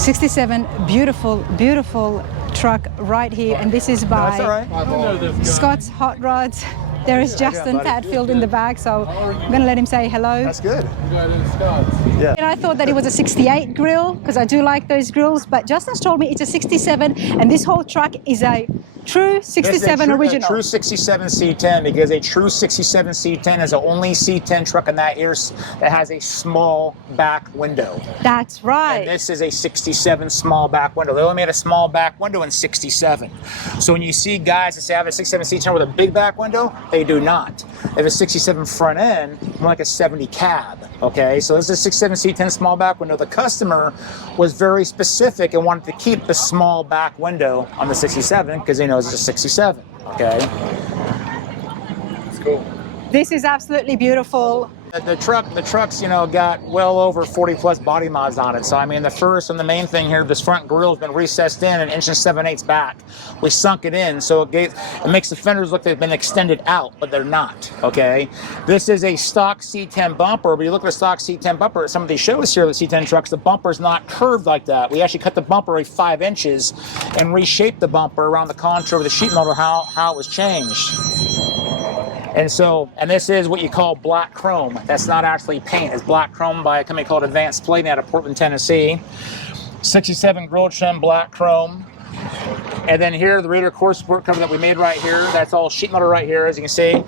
67, beautiful, beautiful truck right here, and this is by Scott's Hot Rods. There is Justin Tadfield in the back, so I'm going to let him say hello. That's good. Yeah. And I thought that it was a 68 grill, because I do like those grills, but Justin's told me it's a 67, and this whole truck is a true 67 original. A true 67 C10, because a true 67 C10 is the only C10 truck in that year that has a small back window. That's right. And this is a 67 small back window. They only made a small back window in 67. So when you see guys that say I have a 67 C10 with a big back window, they do not. They have a 67 front end, more like a 70 cab. Okay, so this is a 67 C10 small back window. The customer was very specific and wanted to keep the small back window on the 67 because they know it's a 67. Okay, that's cool. This is absolutely beautiful. The truck's, you know, got well over 40 plus body mods on it. So I mean, the main thing here, this front grille has been recessed in 1 7/8 back. We sunk it in, so it makes the fenders look like they've been extended out, but they're not. Okay, this is a stock C10 bumper. But you look at a stock C10 bumper at some of these shows here, the C10 trucks, the bumper's not curved like that. We actually cut the bumper at 5 inches and reshaped the bumper around the contour of the sheet metal, how it was changed. And this is what you call black chrome. That's not actually paint. It's black chrome by a company called Advanced Plating out of Portland, Tennessee. 67 grill trim, black chrome. And then here, the radiator core support cover that we made right here. That's all sheet metal right here, as you can see.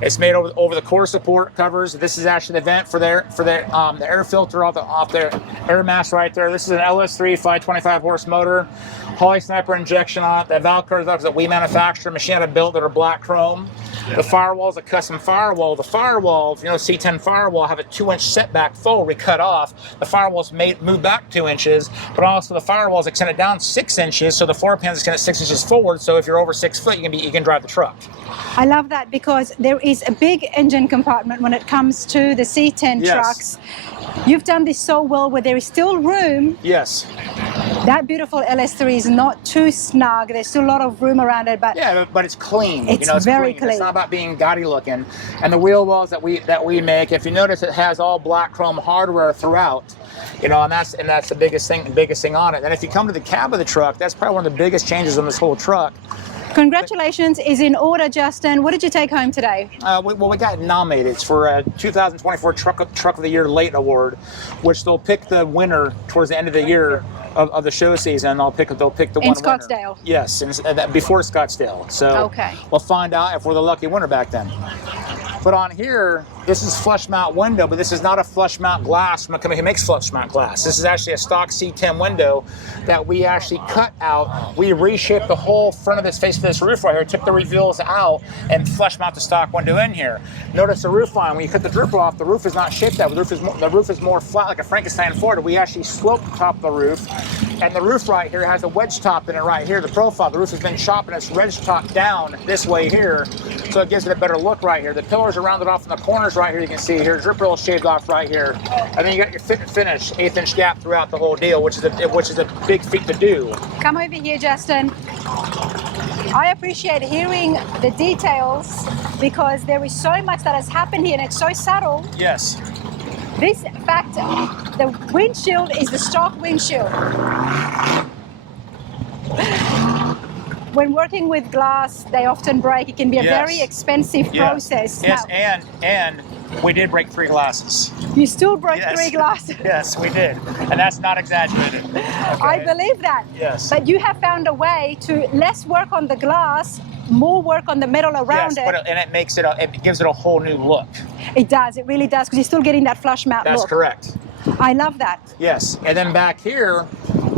It's made over the core support covers. This is actually the vent for the air filter off their air mass right there. This is an LS3 525 horse motor. Holley Sniper injection on it. The valve covers that we manufacture, machine out of built that are black chrome. The firewall is a custom firewall. The firewall, if you know C10 firewall, have a 2-inch setback full we cut off. The firewall's moved back 2 inches, but also the firewall's extended down 6 inches, so the floor pan's extended 6 inches forward. So if you're over 6 foot, you can drive the truck. I love that because there is a big engine compartment when it comes to the C10 trucks. You've done this so well where there is still room. Yes. That beautiful LS3 is not too snug. There's still a lot of room around it, but but it's clean. It's very clean. It's not about being gaudy looking. And the wheel wells that we make, if you notice, it has all black chrome hardware throughout. You know, and that's the biggest thing on it. And if you come to the cab of the truck, that's probably one of the biggest changes on this whole truck. Congratulations is in order, Justin. What did you take home today? We got nominated for a 2024 Truck of the Year Late Award, which they'll pick the winner towards the end of the year of the show season. They'll pick the one in Scottsdale. Winner. Yes, before Scottsdale. So we'll find out if we're the lucky winner back then. But on here, this is flush mount window, but this is not a flush mount glass from a company who makes flush mount glass. This is actually a stock C10 window that we actually cut out. We reshaped the whole front of this face of this roof right here, took the reveals out, and flush mount the stock window in here. Notice the roof line, when you cut the drip off, the roof is not shaped that way. The roof is more flat, like a Frankenstein Florida. We actually sloped the top of the roof, and the roof right here has a wedge top in it right here, the profile. The roof has been chopped and it's wedge top down this way here, so it gives it a better look right here. The pillars are rounded off in the corners right here, you can see here. Drip rail shaved off right here. And then you got your fit and finish, 1/8-inch gap throughout the whole deal, which is a big feat to do. Come over here, Justin. I appreciate hearing the details because there is so much that has happened here and it's so subtle. Yes. This fact, the windshield is the stock windshield. When working with glass, they often break. It can be a very expensive process. Yes, now, and we did break 3 glasses. You still broke 3 glasses? Yes, we did. And that's not exaggerated. Okay. I believe that. Yes. But you have found a way to less work on the glass, more work on the metal around it. And it gives it a whole new look. It does. It really does, because you're still getting that flush mount look. That's correct. I love that. Yes. And then back here,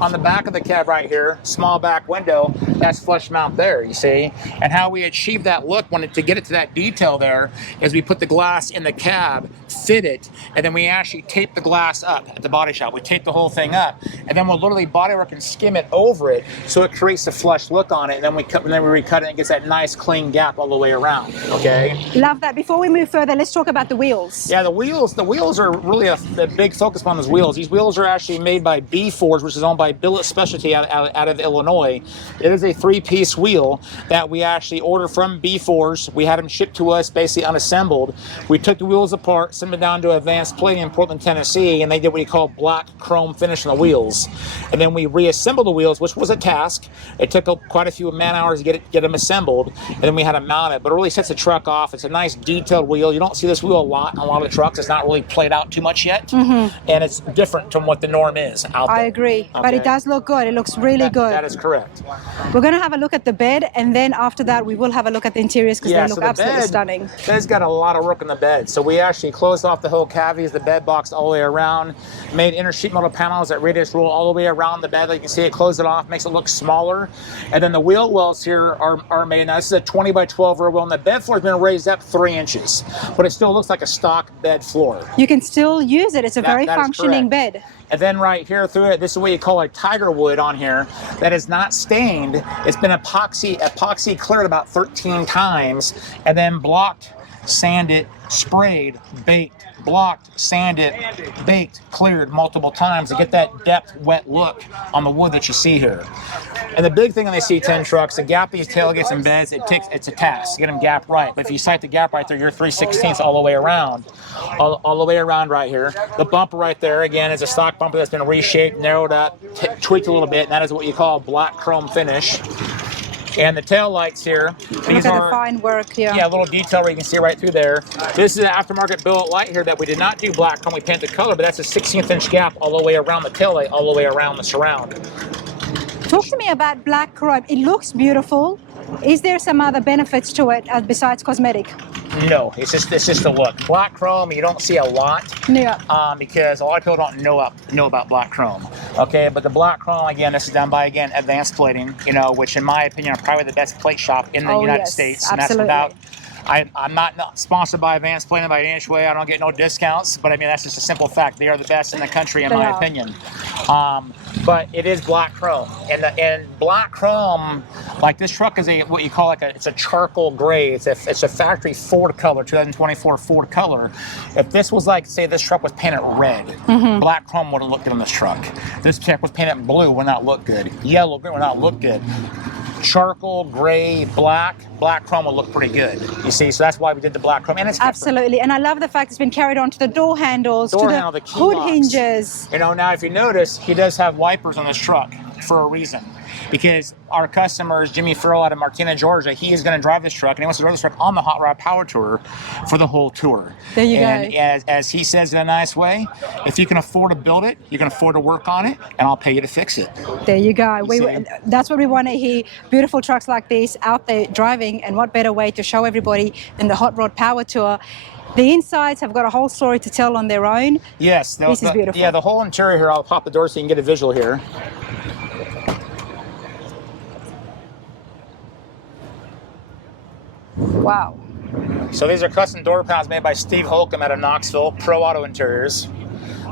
on the back of the cab right here, small back window, that's flush mount there, you see. And how we achieve that look to get it to that detail there is we put the glass in the cab, fit it, and then we actually tape the glass up at the body shop. We tape the whole thing up, and then we'll literally bodywork and skim it over it so it creates a flush look on it, and then we recut it and it gets that nice clean gap all the way around, okay? Love that. Before we move further, let's talk about the wheels. Yeah, the wheels are really the big focus on those wheels. These wheels are actually made by B Forge, which is owned by a billet specialty out of Illinois. It is a 3-piece wheel that we actually order from B4s. We had them shipped to us basically unassembled. We took the wheels apart, sent them down to Advanced Plating in Portland, Tennessee, and they did what you call black chrome finish on the wheels. And then we reassembled the wheels, which was a task. It took quite a few man-hours to get them assembled, and then we had to mount it. But it really sets the truck off. It's a nice detailed wheel. You don't see this wheel a lot on a lot of the trucks. It's not really played out too much yet, and it's different from what the norm is out there. I agree, but it does look good. It looks really good. That is correct. We're going to have a look at the bed, and then after that we will have a look at the interiors because they look absolutely stunning. The bed's got a lot of work in the bed. So we actually closed off the whole cavities, the bed box all the way around, made inner sheet metal panels that radius roll all the way around the bed. Like you can see, it closed it off, makes it look smaller. And then the wheel wells here are made. Now this is a 20 by 12 rear wheel, and the bed floor has been raised up 3 inches, but it still looks like a stock bed floor. You can still use it. It's a very functioning bed. And then right here through it, this is what you call a tiger wood on here that is not stained. It's been epoxy cleared about 13 times, and then blocked, sanded, sprayed, baked, blocked, sanded, baked, cleared multiple times to get that depth, wet look on the wood that you see here. And the big thing on the C10 trucks, to gap these tailgates and beds, it's a task to get them gapped right. But if you sight the gap right there, you're 3/16 all the way around, all the way around right here. The bumper right there, again, is a stock bumper that's been reshaped, narrowed up, tweaked a little bit, and that is what you call a black chrome finish. And the tail lights here, these are the fine work here. Yeah, a little detail where you can see right through there. This is an aftermarket billet light here that we did not do black chrome, we painted color, but that's a 16th inch gap all the way around the tail light, all the way around the surround. Talk to me about black chrome. It looks beautiful. Is there some other benefits to it besides cosmetic? No, it's just a look. Black chrome, you don't see a lot, because a lot of people don't know about black chrome. Okay, but the black chrome, again, this is done by Advanced Plating, which in my opinion are probably the best plate shop in the United States. Absolutely. And that's without. I'm not sponsored by Advanced Plating by any way. I don't get no discounts, but I mean that's just a simple fact. They are the best in the country, in my opinion. But it is black chrome, and black chrome, like this truck is what you call it's a charcoal gray. It's a factory Ford color, 2024 Ford color. If this was say this truck was painted red, black chrome wouldn't look good on this truck. This truck was painted blue, would not look good. Yellow, green would not look good. Charcoal, gray, black chrome will look pretty good. You see, so that's why we did the black chrome. And it's absolutely, and I love the fact it's been carried on to the door handles, to the hood hinges. Now if you notice, he does have wipers on this truck for a reason. Because our customers, Jimmy Farrell out of Martina, Georgia, he is going to drive this truck, and he wants to drive this truck on the Hot Rod Power Tour for the whole tour. There you go. And as he says in a nice way, if you can afford to build it, you can afford to work on it, and I'll pay you to fix it. There you go. That's what we want to hear. Beautiful trucks like this out there driving, and what better way to show everybody than the Hot Rod Power Tour. The insides have got a whole story to tell on their own. Yes. This is beautiful. Yeah, the whole interior here, I'll pop the door so you can get a visual here. Wow. So these are custom door panels made by Steve Holcomb out of Knoxville, Pro Auto Interiors.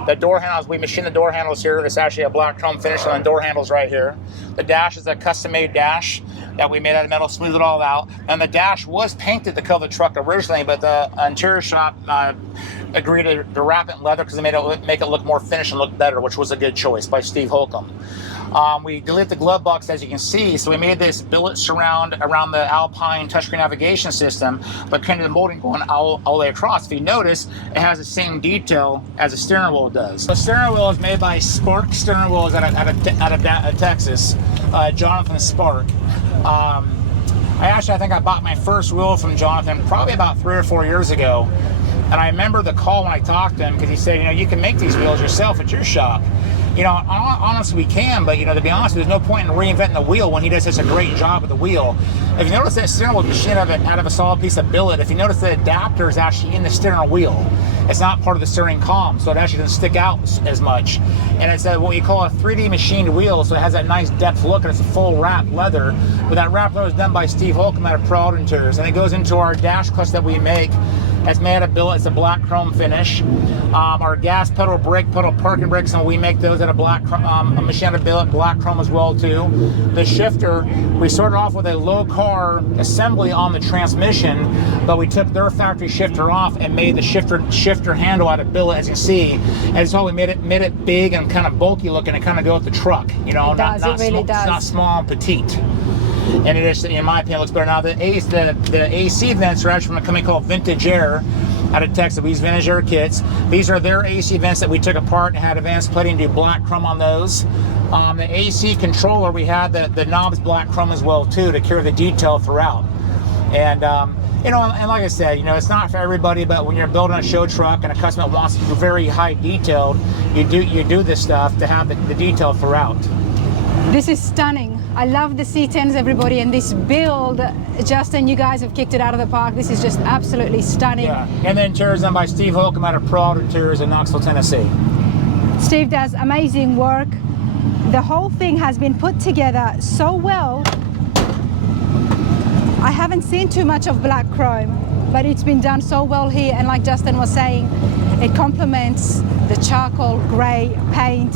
The door handles, we machine the door handles here. There's actually a black chrome finish on the door handles right here. The dash is a custom-made dash that we made out of metal, smooth it all out. And the dash was painted to cover the truck originally, but the interior shop agreed to wrap it in leather because they made it make it look more finished and look better, which was a good choice by Steve Holcomb. We deleted the glove box, as you can see, so we made this billet surround around the Alpine touchscreen navigation system, but painted the molding going all the way across. If you notice, it has the same detail as a steering wheel does. The steering wheel is made by Spark Steering Wheels out of Texas, Jonathan Spark. I think I bought my first wheel from Jonathan probably about 3 or 4 years ago. And I remember the call when I talked to him, because he said, you can make these wheels yourself at your shop. Honestly, we can, but, to be honest, there's no point in reinventing the wheel when he does such a great job with the wheel. If you notice that steering wheel machined out of a solid piece of billet, if you notice the adapter is actually in the steering wheel. It's not part of the steering column, so it actually doesn't stick out as much. And it's what you call a 3D machined wheel, so it has that nice depth look, and it's a full wrap leather. But that wrap leather is done by Steve Holcomb out of Pro Auto Interiors, and it goes into our dash clutch that we make. That's made out of billet. It's a black chrome finish. Our gas pedal, brake pedal, parking brakes, and we make those out of black a machine out of billet, black chrome as well too. The shifter, we started off with a low car assembly on the transmission, but we took their factory shifter off and made the shifter handle out of billet, as you see. And so we made it big and kind of bulky looking and kind of go with the truck. You know, it really does. It's not small and petite. And it is, in my opinion, looks better. Now the AC vents are actually from a company called Vintage Air out of Texas. We use Vintage Air kits. These are their AC vents that we took apart and had advanced plating to do black chrome on those. The AC controller, we had the knobs black chrome as well too to carry the detail throughout. And you know, and like I said, you know, it's not for everybody, but when you're building a show truck and a customer wants to be very high detailed, you do this stuff to have the detail throughout. This is stunning. I love the C10s, everybody, and this build, Justin, you guys have kicked it out of the park. This is just absolutely stunning. Yeah, and then interiors done by Steve Holcomb out of Pro Interiors in Knoxville, Tennessee. Steve does amazing work. The whole thing has been put together so well. I haven't seen too much of black chrome, but it's been done so well here, and like Justin was saying, it complements the charcoal gray paint.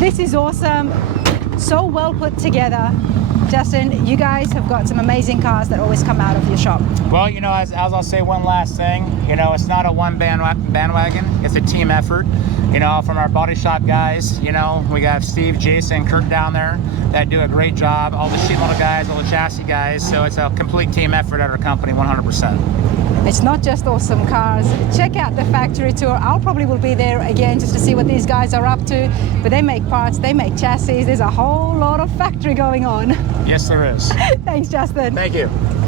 This is awesome. So well put together. Justin, you guys have got some amazing cars that always come out of your shop. Well, you know, as I'll say one last thing, you know, it's not a one bandwagon, it's a team effort. You know, from our body shop guys, you know, we got Steve, Jason, Kurt down there that do a great job, all the sheet metal guys, all the chassis guys, so it's a complete team effort at our company, 100%. It's not just awesome cars. Check out the factory tour. I'll probably will be there again just to see what these guys are up to, but they make parts, they make chassis, there's a whole lot of factory going on. Yes, there is. Thanks, Justin. Thank you.